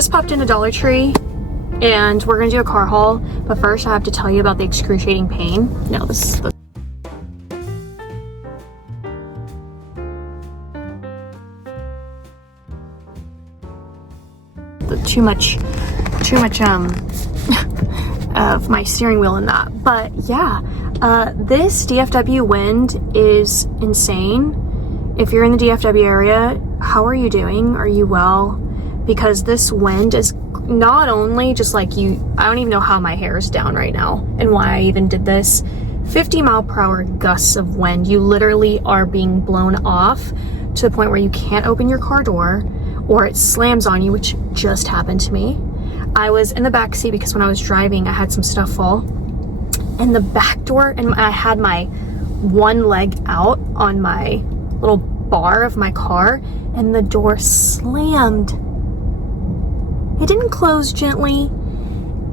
Just popped into Dollar Tree and we're gonna do a car haul, but first I have to tell you about the excruciating pain. No, this is too much of my steering wheel in that. But yeah, this DFW wind is insane. If you're in the DFW area, how are you doing? Are you well? Because this wind is not only just like I don't even know how my hair is down right now and why I even did this. 50-mile-per-hour gusts of wind. You literally are being blown off to the point where you can't open your car door, or it slams on you, which just happened to me. I was in the back seat because when I was driving, I had some stuff fall in the back door, and I had my one leg out on my little bar of my car, and the door slammed. It didn't close gently.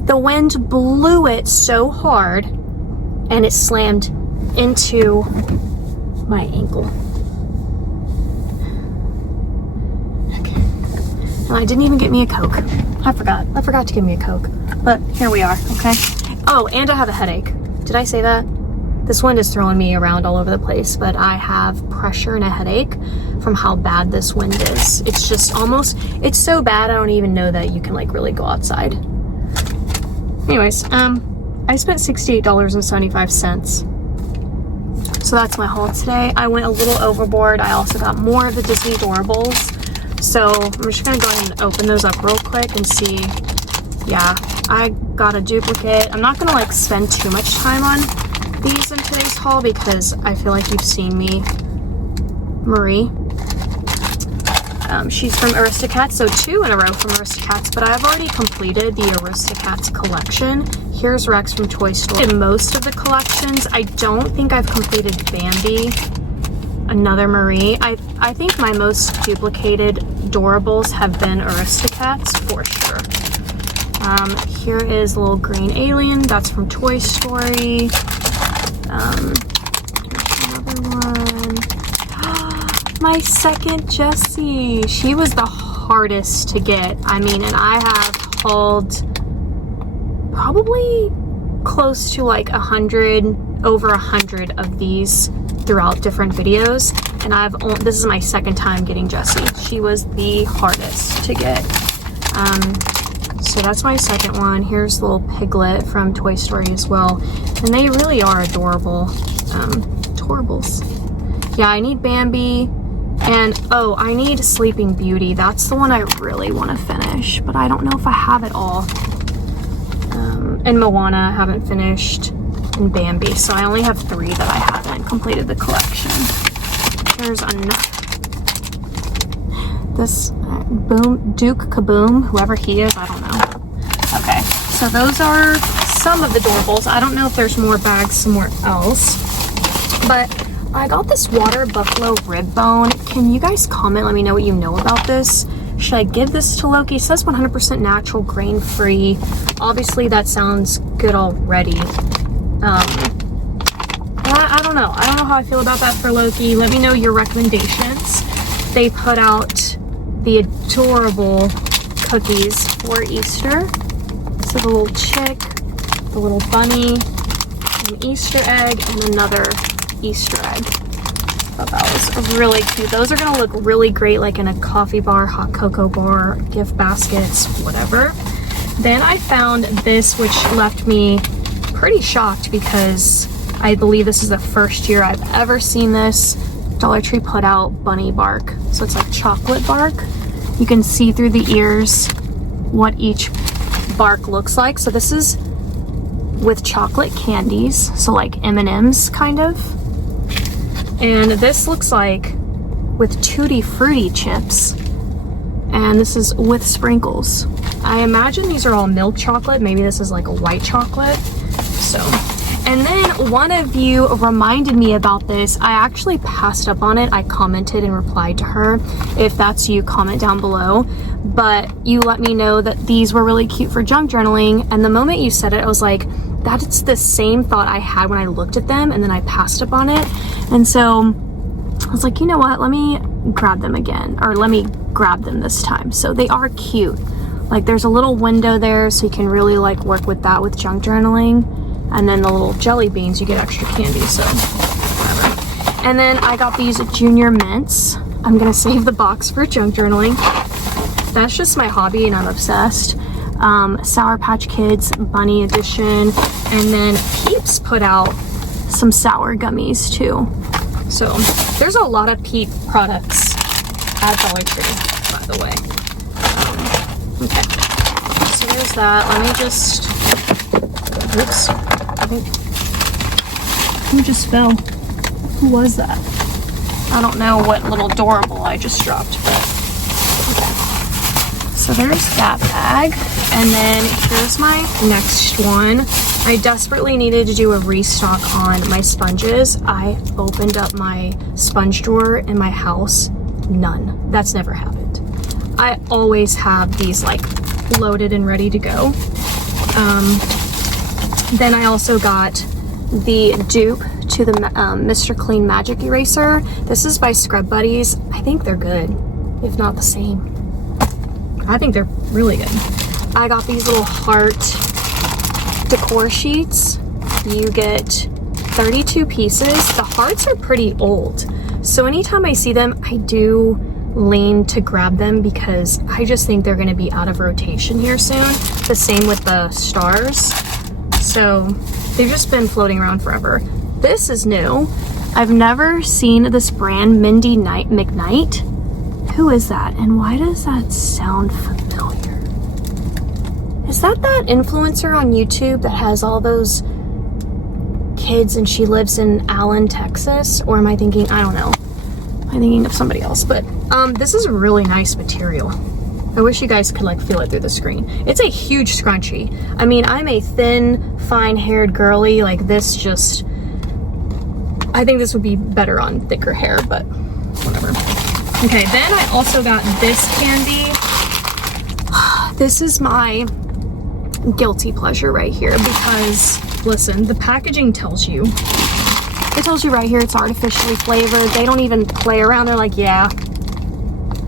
The wind blew it so hard, and it slammed into my ankle. And I didn't even get me a Coke. I forgot to give me a Coke. But here we are, okay? Oh, and I have a headache. Did I say that? This wind is throwing me around all over the place, but I have pressure and a headache from how bad this wind is. It's just it's so bad I don't even know that you can like really go outside. Anyways, I spent $68.75. So that's my haul today. I went a little overboard. I also got more of the Disney Doorables. So I'm just gonna go ahead and open those up real quick and see. Yeah, I got a duplicate. I'm not gonna like spend too much time on these in today's haul because I feel like you've seen me. Marie. She's from Aristocats, so 2 in a row from Aristocats, but I've already completed the Aristocats collection. Here's Rex from Toy Story. In most of the collections, I don't think I've completed Bambi. Another Marie. I think my most duplicated Doorables have been Aristocats for sure. Here is a little green alien. That's from Toy Story. Here's another one. My second Jessie. She was the hardest to get. I mean, and I have hauled probably close to like over 100 of these throughout different videos, and this is my second time getting Jessie. She was the hardest to get. So that's my second one. Here's the little piglet from Toy Story as well, and they really are adorable. Doorables. Yeah, I need Bambi, and oh, I need Sleeping Beauty. That's the one I really want to finish, but I don't know if I have it all. And Moana I haven't finished, and Bambi, so I only have 3 that I haven't completed the collection. There's this Duke Kaboom, whoever he is, I don't know. Okay, so those are some of the Doorables. I don't know if there's more bags somewhere else, but I got this water buffalo rib bone. Can you guys comment? Let me know what you know about this. Should I give this to Loki? It says 100% natural, grain-free. Obviously, that sounds good already. I don't know. I don't know how I feel about that for Loki. Let me know your recommendations. They put out the adorable cookies for Easter. So the little chick, the little bunny, an Easter egg, and another Easter egg. I thought that was really cute. Those are gonna look really great like in a coffee bar, hot cocoa bar, gift baskets, whatever. Then I found this, which left me pretty shocked because I believe this is the first year I've ever seen this. Dollar Tree put out bunny bark. So it's like chocolate bark. You can see through the ears what each bark looks like. So this is with chocolate candies. So like M&Ms kind of. And this looks like with Tutti Frutti chips. And this is with sprinkles. I imagine these are all milk chocolate. Maybe this is like a white chocolate. So, and then one of you reminded me about this. I actually passed up on it. I commented and replied to her. If that's you, comment down below. But you let me know that these were really cute for junk journaling. And the moment you said it, I was like, that's the same thought I had when I looked at them, and then I passed up on it. And so I was like, you know what? Let me grab them again, or let me grab them this time. So they are cute. Like there's a little window there so you can really like work with that with junk journaling. And then the little jelly beans, you get extra candy, so whatever. And then I got these Junior Mints. I'm gonna save the box for junk journaling. That's just my hobby and I'm obsessed. Sour Patch Kids Bunny Edition. And then Peeps put out some sour gummies too. So there's a lot of Peep products at Dollar Tree, by the way. Okay, so there's that. Let me just, oops, I think, who just fell? Who was that? I don't know what little adorable I just dropped, but okay. So there's that bag. And then here's my next one. I desperately needed to do a restock on my sponges. I opened up my sponge drawer in my house. None. That's never happened. I always have these like loaded and ready to go. Then I also got the dupe to the Mr. Clean Magic Eraser. This is by Scrub Buddies. I think they're good, if not the same. I think they're really good. I got these little heart decor sheets. You get 32 pieces. The hearts are pretty old, so anytime I see them, I do lean to grab them because I just think they're going to be out of rotation here soon. The same with the stars. So they've just been floating around forever. This is new. I've never seen this brand, Mindy McKnight. Who is that? And why does that sound familiar? Is that influencer on YouTube that has all those kids and she lives in Allen, Texas? Or am I thinking, I don't know. Am I thinking of somebody else? But this is a really nice material. I wish you guys could like feel it through the screen. It's a huge scrunchie. I mean, I'm a thin, fine-haired girly. Like this just, I think this would be better on thicker hair, but whatever. Okay, then I also got this candy. This is my guilty pleasure right here because, listen, the packaging tells you. It tells you right here it's artificially flavored. They don't even play around. They're like, yeah,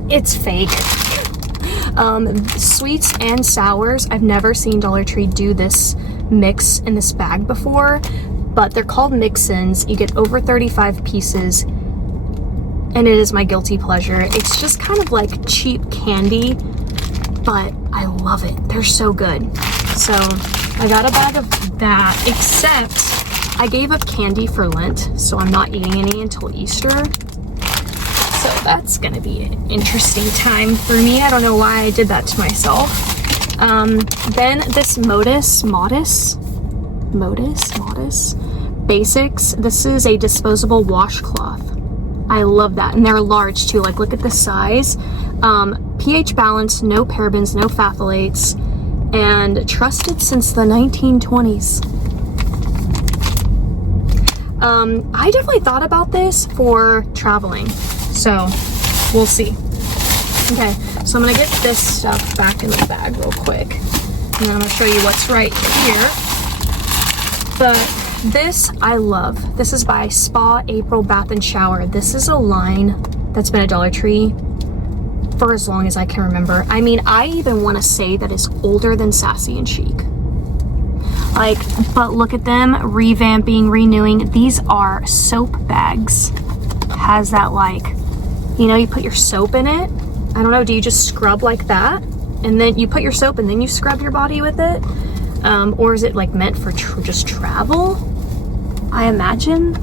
it's fake. Sweets and sours. I've never seen Dollar Tree do this mix in this bag before, but they're called mix-ins. You get over 35 pieces, and it is my guilty pleasure. It's just kind of like cheap candy, but I love it. They're so good. So I got a bag of that, except I gave up candy for Lent, so I'm not eating any until Easter. So that's gonna be an interesting time for me. I don't know why I did that to myself. Then this Modus Basics. This is a disposable washcloth. I love that, and they're large too. Like, look at the size. pH balanced, no parabens, no phthalates, and trusted since the 1920s. I definitely thought about this for traveling, so we'll see. Okay, so I'm gonna get this stuff back in the bag real quick, and then I'm gonna show you what's right here. But this I love. This is by Spa April Bath and Shower. This is a line that's been at Dollar Tree for as long as I can remember. I mean, I even want to say that it's older than Sassy and Chic. Like, but look at them, revamping, renewing. These are soap bags. Has that, like, you know, you put your soap in it. I don't know, do you just scrub like that? And then you put your soap and then you scrub your body with it? Or is it like meant for just travel? I imagine.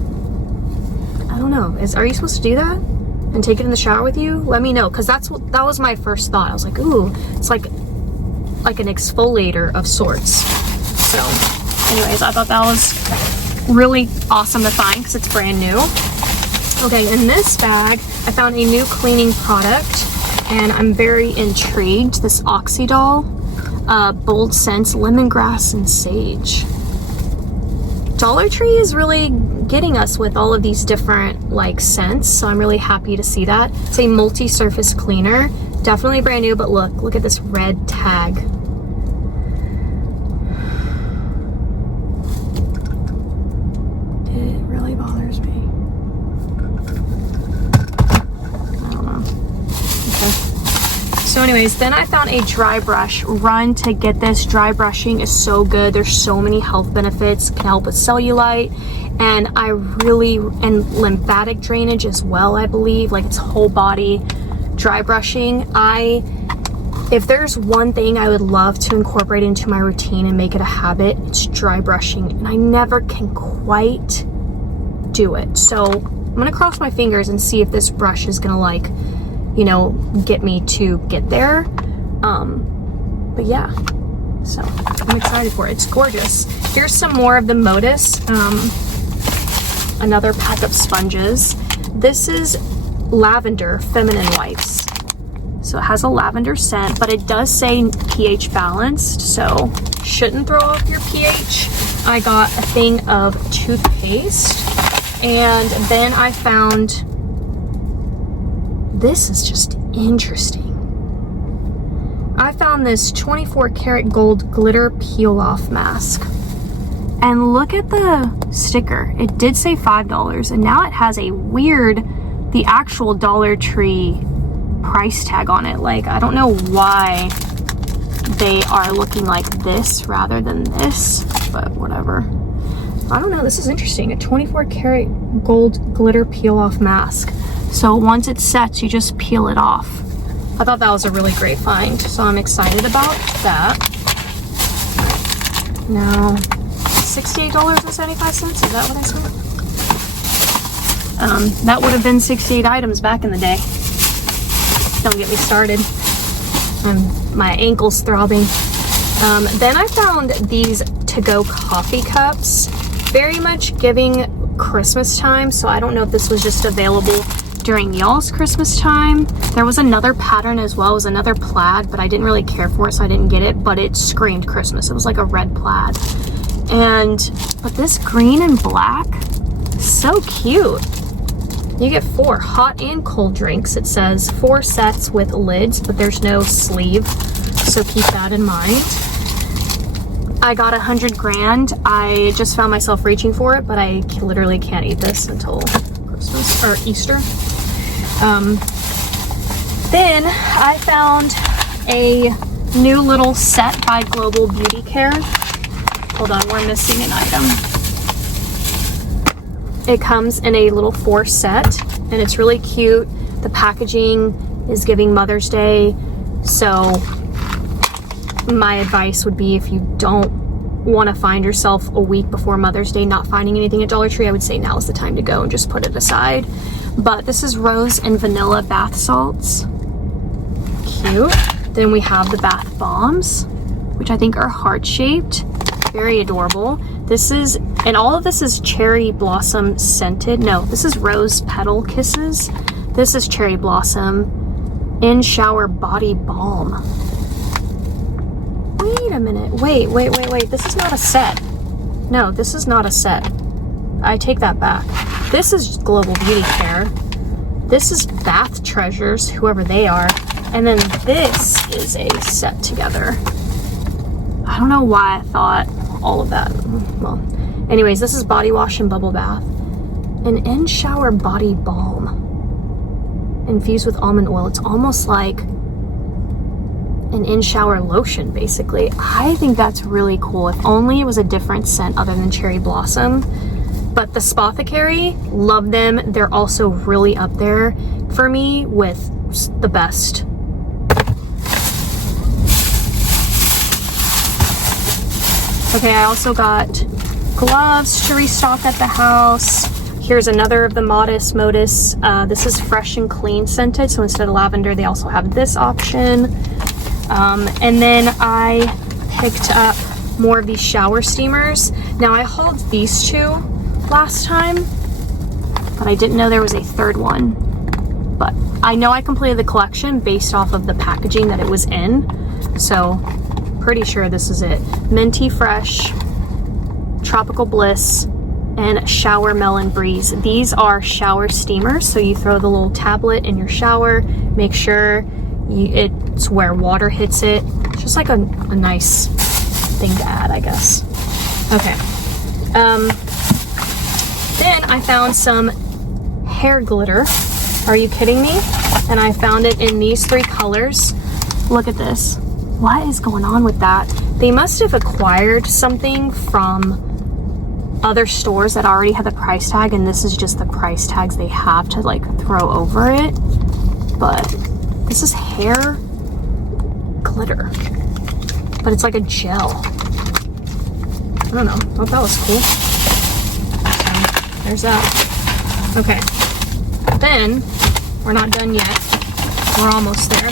I don't know. Are you supposed to do that and take it in the shower with you? Let me know, because that was my first thought. I was like, ooh, it's like an exfoliator of sorts. So anyways, I thought that was really awesome to find because it's brand new. Okay, in this bag, I found a new cleaning product and I'm very intrigued. This Oxydol Bold Scents Lemongrass and Sage. Dollar Tree is really getting us with all of these different like scents, so I'm really happy to see that. It's a multi-surface cleaner, definitely brand new, but look at this red tag. It really bothers me. I don't know. Okay, So anyways, then I found a dry brush. Run to get this. Dry brushing is so good. There's so many health benefits. Can help with cellulite, and and lymphatic drainage as well, I believe. Like, it's whole body dry brushing. If there's one thing I would love to incorporate into my routine and make it a habit, it's dry brushing, and I never can quite do it. So I'm gonna cross my fingers and see if this brush is gonna, like, you know, get me to get there. But yeah, so I'm excited for it. It's gorgeous. Here's some more of the Modus, another pack of sponges. This is lavender feminine wipes. So it has a lavender scent, but it does say pH balanced, so shouldn't throw off your pH. I got a thing of toothpaste, and then I found, this is just interesting. I found this 24 karat gold glitter peel off mask. And look at the sticker. It did say $5, and now it has a weird, the actual Dollar Tree price tag on it. Like, I don't know why they are looking like this rather than this, but whatever. I don't know, this is interesting. A 24 karat gold glitter peel off mask. So once it sets, you just peel it off. I thought that was a really great find, so I'm excited about that. Now, $68.75, is that what I said? That would have been 68 items back in the day. Don't get me started. My ankle's throbbing. Then I found these to-go coffee cups, very much giving Christmas time, so I don't know if this was just available during y'all's Christmas time. There was another pattern as well. It was another plaid, but I didn't really care for it, so I didn't get it, but it screamed Christmas. It was like a red plaid. But this green and black, so cute. You get 4 hot and cold drinks. It says 4 sets with lids, but there's no sleeve, so keep that in mind. I got 100 grand. I just found myself reaching for it, but I literally can't eat this until Christmas or Easter. Then I found a new little set by Global Beauty Care. Hold on, we're missing an item. It comes in a little 4 set, and it's really cute. The packaging is giving Mother's Day, so my advice would be, if you don't want to find yourself a week before Mother's Day not finding anything at Dollar Tree, I would say now is the time to go and just put it aside. But this is rose and vanilla bath salts. Cute. Then we have the bath bombs, which I think are heart-shaped. Very adorable. This is, and all of this is cherry blossom scented. No, this is rose petal kisses. This is cherry blossom in shower body balm. Wait a minute. Wait. This is not a set. No, this is not a set. I take that back. This is Global Beauty Care. This is Bath Treasures, whoever they are. And then this is a set together. I don't know why I thought all of that. Well, anyways, this is body wash and bubble bath. An in-shower body balm infused with almond oil. It's almost like an in-shower lotion, basically. I think that's really cool. If only it was a different scent other than cherry blossom. But the Spothicary, love them. They're also really up there for me with the best. Okay, I also got gloves to restock at the house. Here's another of the Modus. This is fresh and clean scented, so instead of lavender, they also have this option. And then I picked up more of these shower steamers. Now, I hauled these 2 last time, but I didn't know there was a 3rd one. But I know I completed the collection based off of the packaging that it was in, so pretty sure this is it. Minty Fresh, Tropical Bliss, and Shower Melon Breeze. These are shower steamers, so you throw the little tablet in your shower, make sure it's where water hits it. It's just like a nice thing to add, I guess. Okay. Then I found some hair glitter. Are you kidding me? And I found it in these 3 colors. Look at this. What is going on with that? They must have acquired something from other stores that already had the price tag, and this is just the price tags they have to like throw over it. But this is hair glitter, but it's like a gel. I don't know, I thought that was cool. So, there's that. Okay, then we're not done yet. We're almost there.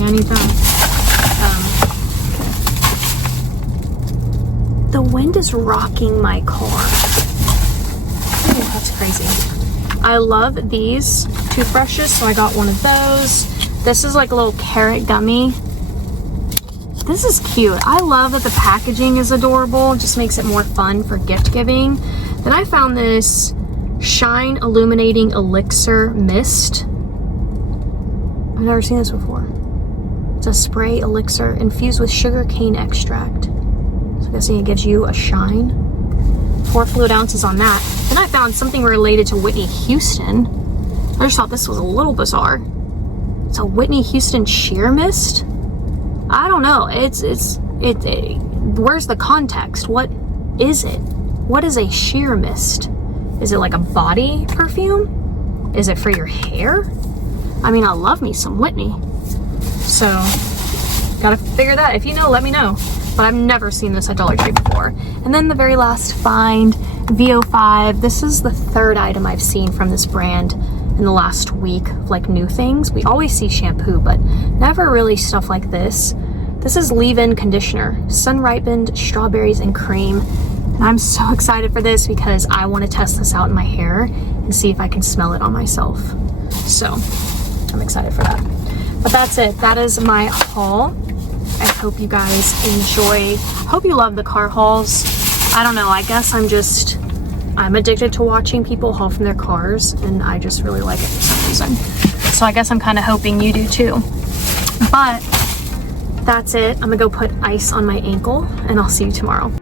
Anytime. The wind is rocking my car. Oh, that's crazy. I love these toothbrushes, so I got one of those. This is like a little carrot gummy. This is cute. I love that the packaging is adorable. It just makes it more fun for gift giving. Then I found this Shine Illuminating Elixir Mist. I've never seen this before. It's a spray elixir infused with sugar cane extract. So I'm guessing it gives you a shine. 4 fluid ounces on that. Then I found something related to Whitney Houston. I just thought this was a little bizarre. It's a Whitney Houston sheer mist. I don't know. Where's the context? What is it? What is a sheer mist? Is it like a body perfume? Is it for your hair? I mean, I love me some Whitney. So, gotta figure that. If you know, let me know. But I've never seen this at Dollar Tree before. And then the very last find, VO5. This is the 3rd item I've seen from this brand in the last week, like new things. We always see shampoo, but never really stuff like this. This is leave-in conditioner, sun-ripened strawberries and cream. And I'm so excited for this because I want to test this out in my hair and see if I can smell it on myself. So, I'm excited for that. But that's it. That is my haul. I hope you guys enjoy. Hope you love the car hauls. I don't know. I guess I'm addicted to watching people haul from their cars, and I just really like it for some reason. So I guess I'm kind of hoping you do too. But that's it. I'm gonna go put ice on my ankle, and I'll see you tomorrow.